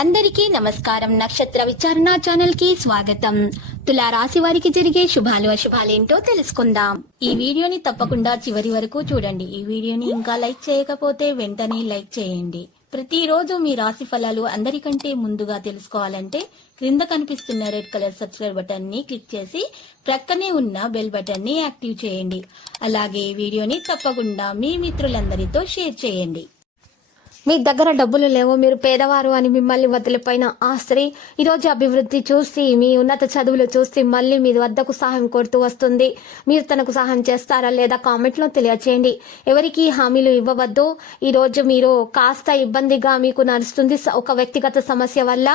అందరికీ నమస్కారం. నక్షత్ర విచారణ ఛానల్ కి స్వాగతం. తులా రాశి వారికి జరిగే శుభాలు అశుభాలేంటో తెలుసుకుందాం. ఈ వీడియోని తప్పకుండా చివరి వరకు చూడండి. ఈ వీడియోని ఇంకా లైక్ చేయకపోతే వెంటనే లైక్ చేయండి. ప్రతిరోజు మీ రాశి ఫలాలు అందరికంటే ముందుగా తెలుసుకోవాలంటే క్రింద కనిపిస్తున్న రెడ్ కలర్ సబ్స్క్రైబ్ బటన్ ని క్లిక్ చేసి ప్రక్కనే ఉన్న బెల్ బటన్ ని యాక్టివ్ చేయండి. అలాగే ఈ వీడియోని తప్పకుండా మీ మిత్రులందరితో షేర్ చేయండి. మీ దగ్గర డబ్బులు లేవు, మీరు పేదవారు అని మిమ్మల్ని వదిలిపోయిన ఆ స్త్రీ ఈరోజు అభివృద్ధి చూసి, మీ ఉన్నత చదువులు చూసి మళ్ళీ మీ వద్దకు సహాయం కోరుతూ వస్తుంది. మీరు తనకు సహాయం చేస్తారా లేదా కామెంట్లో తెలియచేయండి. ఎవరికి హామీలు ఇవ్వవద్దు. ఈరోజు మీరు కాస్త ఇబ్బందిగా మీకు నడుస్తుంది ఒక వ్యక్తిగత సమస్య వల్ల,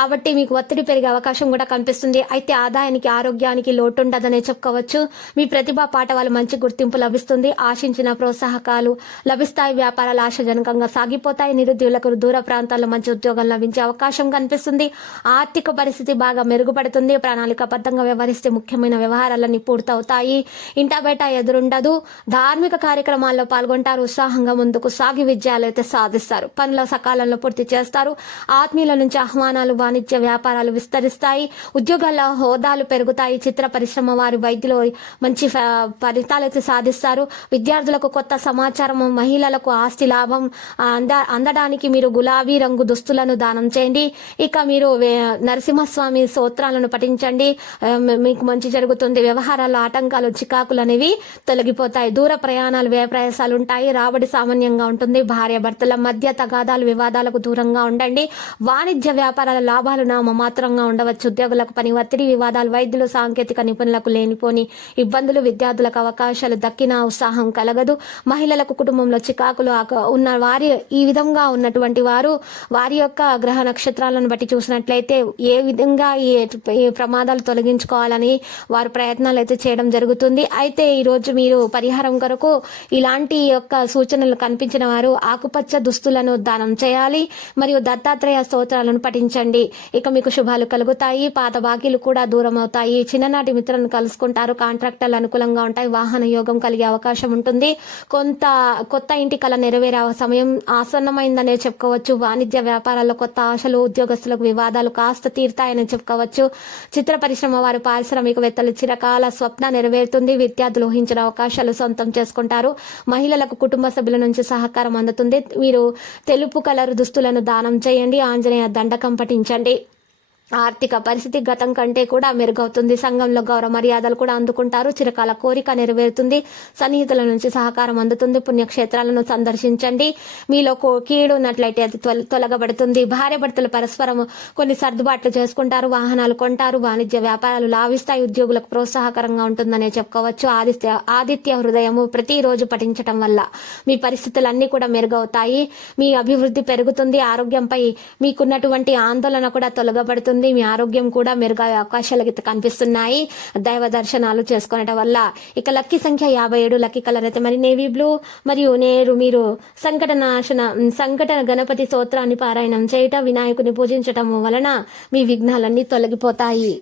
కాబట్టి మీకు ఒత్తిడి పెరిగే అవకాశం కూడా కనిపిస్తుంది. అయితే ఆదాయానికి ఆరోగ్యానికి లోటు ఉండదనే చెప్పుకోవచ్చు. మీ ప్రతిభా పాఠవాలు మంచి గుర్తింపు లభిస్తుంది. ఆశించిన ప్రోత్సాహకాలు లభిస్తాయి. వ్యాపారాలు ఆశాజనకంగా సాగిపోతాయి. నిరుద్యోగులకు దూర ప్రాంతాల్లో మంచి ఉద్యోగం లభించే అవకాశం కనిపిస్తుంది. ఆర్థిక పరిస్థితి బాగా మెరుగుపడుతుంది. ప్రణాళికాబద్ధంగా వ్యవహరిస్తే ముఖ్యమైన వ్యవహారాలన్నీ పూర్తవుతాయి. ఇంటా బయట ఎదురుండదు. ధార్మిక కార్యక్రమాల్లో పాల్గొంటారు. ఉత్సాహంగా ముందుకు సాగి విజయాలు అయితే సాధిస్తారు. పనుల సకాలంలో పూర్తి చేస్తారు. ఆత్మీయుల నుంచి ఆహ్వానాలు, వాణిజ్య వ్యాపారాలు విస్తరిస్తాయి. ఉద్యోగాల హోదాలు పెరుగుతాయి. చిత్ర పరిశ్రమ వారి వైద్యులు మంచి ఫలితాలు అయితే సాధిస్తారు. విద్యార్థులకు కొత్త సమాచారం, మహిళలకు ఆస్తి లాభం అందడానికి మీరు గులాబీ రంగు దుస్తులను దానం చేయండి. ఇక మీరు నరసింహస్వామి స్తోత్రాలను పఠించండి. మీకు మంచి జరుగుతుంది. వ్యవహారాల ఆటంకాలు, చికాకులు అనేవి తొలగిపోతాయి. దూర ప్రయాణాలు, వ్యయ ప్రయాసాలు ఉంటాయి. రాబడి సామాన్యంగా ఉంటుంది. భార్య భర్తల మధ్య తగాదాలు, వివాదాలకు దూరంగా ఉండండి. వాణిజ్య వ్యాపారాల లాభాలు నామమాత్రంగా ఉండవచ్చు. ఉద్యోగులకు పని ఒత్తిడి, వివాదాలు, వైద్యులు, సాంకేతిక నిపుణులకు లేనిపోని ఇబ్బందులు, విద్యార్థులకు అవకాశాలు దక్కిన ఉత్సాహం కలగదు. మహిళలకు కుటుంబంలో చికాకులు ఉన్న వారి ఈ విధంగా ఉన్నటువంటి వారు వారి యొక్క గ్రహ నక్షత్రాలను బట్టి చూసినట్లయితే ఏ విధంగా ఈ ప్రమాదాలు తొలగించుకోవాలని వారు ప్రయత్నాలు అయితే చేయడం జరుగుతుంది. అయితే ఈరోజు మీరు పరిహారం కొరకు ఇలాంటి యొక్క సూచనలు కనిపించిన వారు ఆకుపచ్చ దుస్తులను దానం చేయాలి. మరియు దత్తాత్రేయ స్తోత్రాలను పఠించండి. ఇక మీకు శుభాలు కలుగుతాయి. పాత బాకీలు కూడా దూరం అవుతాయి. చిన్ననాటి మిత్రులను కలుసుకుంటారు. కాంట్రాక్టర్లు అనుకూలంగా ఉంటాయి. వాహన యోగం కలిగే అవకాశం ఉంటుంది. కొత్త ఇంటి కళ నెరవేరే సమయం ఆసన్నమైందనే చెప్పుకోవచ్చు. వాణిజ్య వ్యాపారాల్లో కొత్త ఆశలు, ఉద్యోగస్తులకు వివాదాలు కాస్త తీరుతాయని చెప్పుకోవచ్చు. చిత్ర పరిశ్రమ వారు, పారిశ్రామికవేత్తలు చిరకాల స్వప్న నెరవేరుతుంది. విద్యార్థులు ఊహించిన అవకాశాలు సొంతం చేసుకుంటారు. మహిళలకు కుటుంబ సభ్యుల నుంచి సహకారం అందుతుంది. మీరు తెలుపు కలర్ దుస్తులను దానం చేయండి. ఆంజనేయ దండకం పఠించండి. ఆర్థిక పరిస్థితి గతం కంటే కూడా మెరుగవుతుంది. సంఘంలో గౌరవ మర్యాదలు కూడా అందుకుంటారు. చిరకాల కోరిక నెరవేరుతుంది. సన్నిహితుల నుంచి సహకారం అందుతుంది. పుణ్యక్షేత్రాలను సందర్శించండి. మీలో కీడు ఉన్నట్లయితే అది తొలగబడుతుంది. భార్య భర్తలు పరస్పరం కొన్ని సర్దుబాట్లు చేసుకుంటారు. వాహనాలు కొంటారు. వాణిజ్య వ్యాపారాలు లాభిస్తాయి. ఉద్యోగులకు ప్రోత్సాహకరంగా ఉంటుందనే చెప్పుకోవచ్చు. ఆదిత్య హృదయము ప్రతిరోజు పఠించటం వల్ల మీ పరిస్థితులన్నీ కూడా మెరుగవుతాయి. మీ అభివృద్ధి పెరుగుతుంది. ఆరోగ్యంపై మీకున్నటువంటి ఆందోళన కూడా తొలగబడుతుంది. మీ ఆరోగ్యం కూడా మెరుగయ్యే అవకాశాలు కనిపిస్తున్నాయి. దైవ దర్శనాలు చేసుకునటం వల్ల. ఇక లక్కీ సంఖ్య 57. లక్కీ కలర్ అయితే మరి నేవీ బ్లూ మరియు నేరు. మీరు సంకట గణపతి స్తోత్రాన్ని పారాయణం చేయటం, వినాయకుని పూజించటం వలన మీ విఘ్నాలన్నీ తొలగిపోతాయి.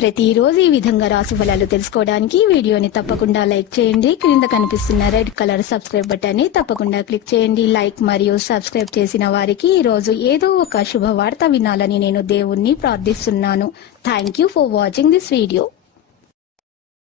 ప్రతిరోజు ఈ విధంగా రాశి ఫలాలు తెలుసుకోవడానికి వీడియోని తప్పకుండా లైక్ చేయండి. క్రింద కనిపిస్తున్న రెడ్ కలర్ సబ్స్క్రైబ్ బటన్ ని తప్పకుండా క్లిక్ చేయండి. లైక్ మరియు సబ్స్క్రైబ్ చేసిన వారికి ఈ రోజు ఏదో ఒక శుభవార్త వినాలని నేను దేవుణ్ణి ప్రార్థిస్తున్నాను. Thank you for watching this video.